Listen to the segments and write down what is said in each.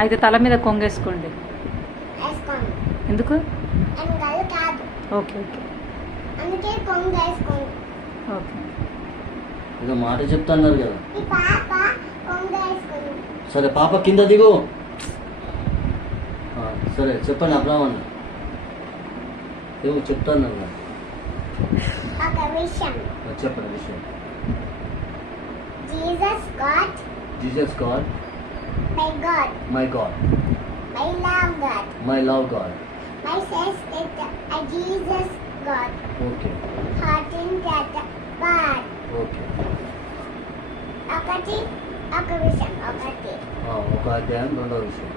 అయితే తల మీద కొంగేసుకోండి. ఎందుకు? Okay okay okay. ఇక మాట చెప్తున్నారు కదా. సరే పాప కింద దిగు. సరే చెప్పండి అబ్రాహ్మణ్ ఏమో చెప్తున్నారు కదా. చెప్పండి విషయం. Jesus God my God my love God My says that Jesus God. Okay Heart in that God. Okay. ఒక విషయం ఒక అధ్యాయం రెండవ విషయం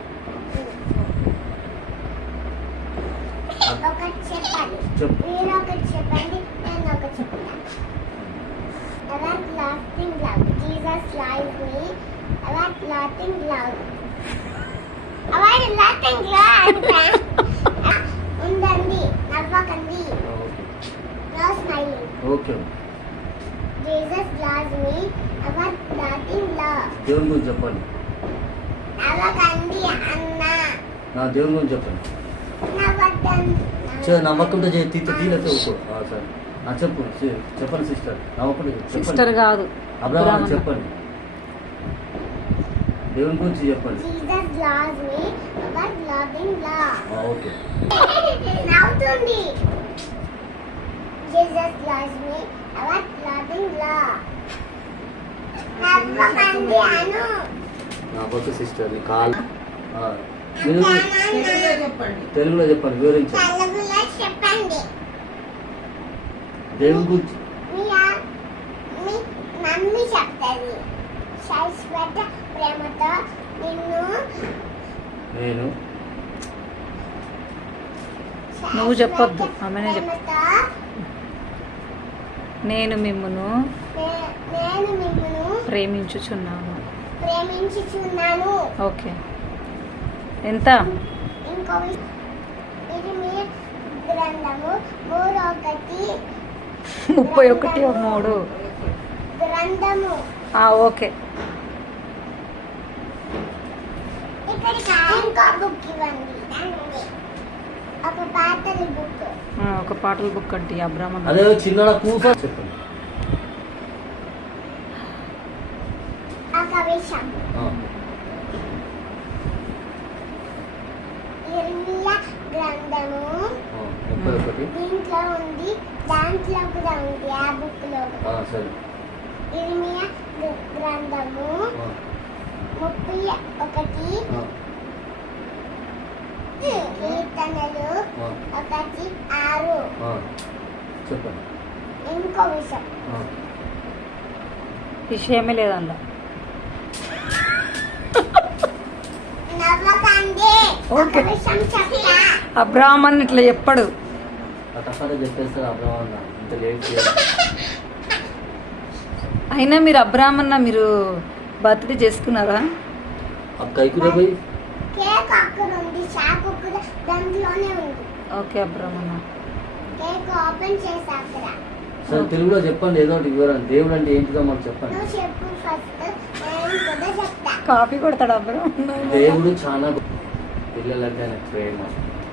ఒకటి చెప్పాలి. చెప్పు. మీరు ఒకటి చెప్పండి, నేను ఒకటి చెప్తాను. Everlasting love. Jesus loves me. Everlasting love. Everlasting love. ఉండండి, నవ్వకండి. No smiling. Okay. Jesus loves me. Everlasting love. దేవుని గురించి చెప్పండి. నవ్వకండి అన్నా. నా దేవుని గురించి చెప్పండి. నవ్వద్దండి. నవ్వకుండా తీలతో సరే చెప్పు చెప్పండి సిస్టర్. నవ్వకుండా సిస్టర్ కాదు అబ్రాహ్మణ్ చెప్పండి. దేవుని గురించి చెప్పండి. Jesus loves me. Everlasting love. Okay. నవ్వుతుంది. Jesus loves me. Everlasting love. నవ్వకండి అను. నా పక్క సిస్టర్ నీ కాల్ తెలుగులో చెప్పండి, వివరించండి. దేవుని గురించి మీ మమ్మీ చెప్తుంది. శాశ్వత ప్రేమతో నిన్ను నేను నువ్వు చెప్పొద్దు, ఆమెనే చెప్పు. నేను మిమ్మును ప్రేమించుచున్నాను. ఓకే. ఎంత? ఇంకో ఇర్మియా గ్రంథము 31:3 గ్రంథము. ఓకే. ఇంకో బుక్ ఇవ్వండి. ఒక పాటల బుక్. ఒక పాటల బుక్ అంటే అబ్రాహ్మణ్ అదే చిన్న కూసా చెప్పండి. ఒక విషయం. ఇర్మియా గ్రంథము 31 దీంట్లో ఉంది, దాంట్లో కూడా ఉంది, ఆ బుక్ లో. సరే. ఇర్మియా గ్రంథము 31 కీర్తనలు 1:6. చెప్పండి. ఇంకో విషయమే లేదండి. ఓకే. అబ్రాహ్మణ్ ఇట్లా చెప్పడు. చెప్పేస్తారు అబ్రాహ్మణ్ ఇంత లేట్. అయినా మీరు అబ్రాహ్మణ మీరు బర్త్డే చేసుకున్నారా? కేక్ అక్కడ ఉంది, చాకు కూడా దాంట్లోనే ఉంది. ఓకే అబ్రాహ్మణ. కేక్ ఓపెన్ చేసా అక్కడ. సరే తెలుగులో చెప్పండి ఏదో ఒకటి వివరండి. దేవుడు అంటే ఏంటిదో మాకు చెప్పండి. నువ్వు చెప్పు ఫస్ట్, నేను కూడా చెప్తా. కాపీ కొడతాడు అబ్రాహ్మణ. దేవుడు చాలా పిల్లలంటే ఆయన ప్రేమ,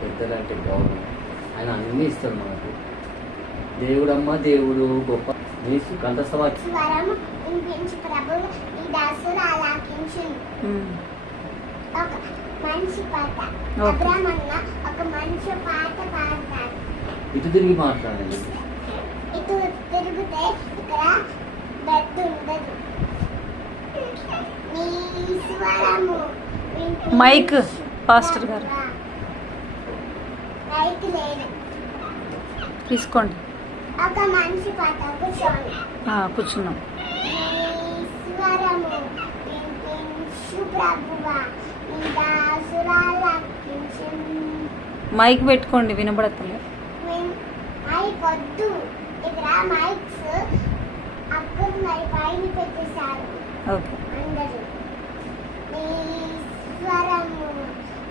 పెద్దలంటే గౌరవం, ఆయన అన్ని ఇస్తాడు మనకు. దేవుడమ్మ దేవుడు గొప్ప. నీ కంఠస్థవాక్యం స్వరము వినిపించి ప్రభువు ఈ దాసుడు ఆలకించును. ఒక మంచి పాట. అబ్రాహ్మణ ఒక మంచి పాట పాడతాడు. ఇటు తిరిగి మాట్లాడండి. ఇటు తిరిగితే ఇక్కడ బెడ్ ఉండదు. నీ స్వరము మైక్ పాస్టర్ గారు మైక్ లేదు. తీసుకోండి. ఒక మంచి పాట కూర్చోండి. కూర్చున్నాం. స్వరము వినిపించు ప్రభువా నీ దాసురాలకించు. మైక్ పెట్టుకోండి, వినబడతలే. మైక్ వద్దు, ఇక్కడ మైక్స్ అక్కడ పైన పెట్టేశారు. ఓకే. అందరూ నీ స్వరము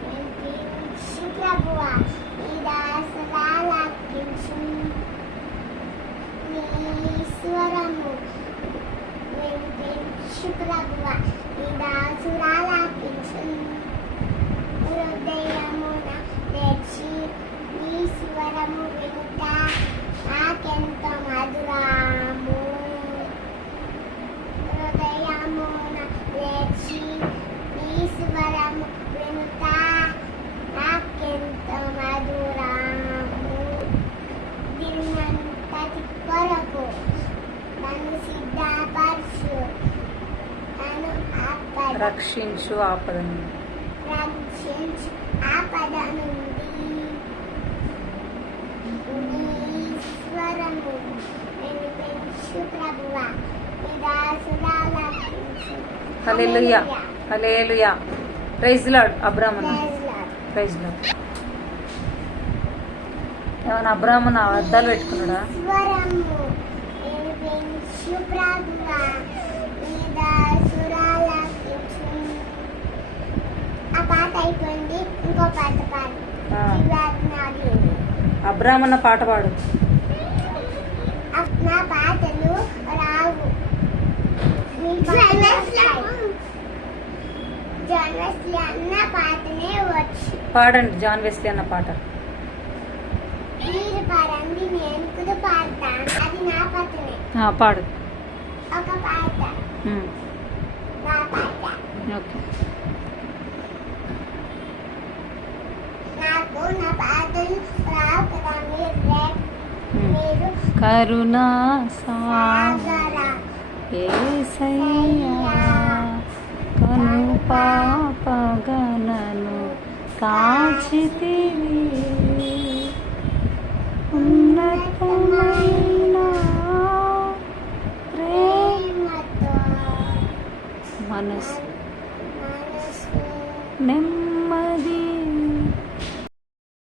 వినిపించు ప్రభువా నీ దాసురాలకించు. నీ స్వరము వినిపించు ప్రభువా నీ దాసురాలకించు హృదయమున తెచ్చి నీ స్వరము వినుట నాకెంతో మధురాము హృదయమున తెచ్చి నీ స్వరము వినుట నాకెంతో మధురాము దినంతటి కొరకు నన్ను సిద్ధపరచు నన్ను రక్షించు ఆపద నుండి. రక్షించు ఆపద నుండి నీ స్వరము వినిపించు ప్రభువా నీ దాసురాలకించు. Hallelujah hallelujah. Praise Lord. అబ్రామన్న Praise Lord. Praise Lord. ఏమన్నా అబ్రామన్న అద్దాలు పెట్టుకున్నాడా? స్వరము వినిపించు ప్రభువా నీ దాసురాలకించు. ఆ పాట అయిపోయింది, ఇంకో పాట పాడు. ఆ. వివాదనాలు. అబ్రామన్న పాట పాడు. నా పాటలు రావు జాన్ వెస్లీ అన్న పాటనే వచ్చు. పాడండి జాన్ వెస్లీ అన్న పాట. మీరు పాడండి, నేను కూడా పాడతా. అది నా పాటనే. పాడు. ఒక పాట నా పాట. ఓకే. నాకు నా పాటలు రావు కదా, మీరు కరుణా సాగర యేసయ్యా కను పాపగనను కాచితివి ఉన్నతమైన ప్రేమతో మనసు మనసు నెమ్మది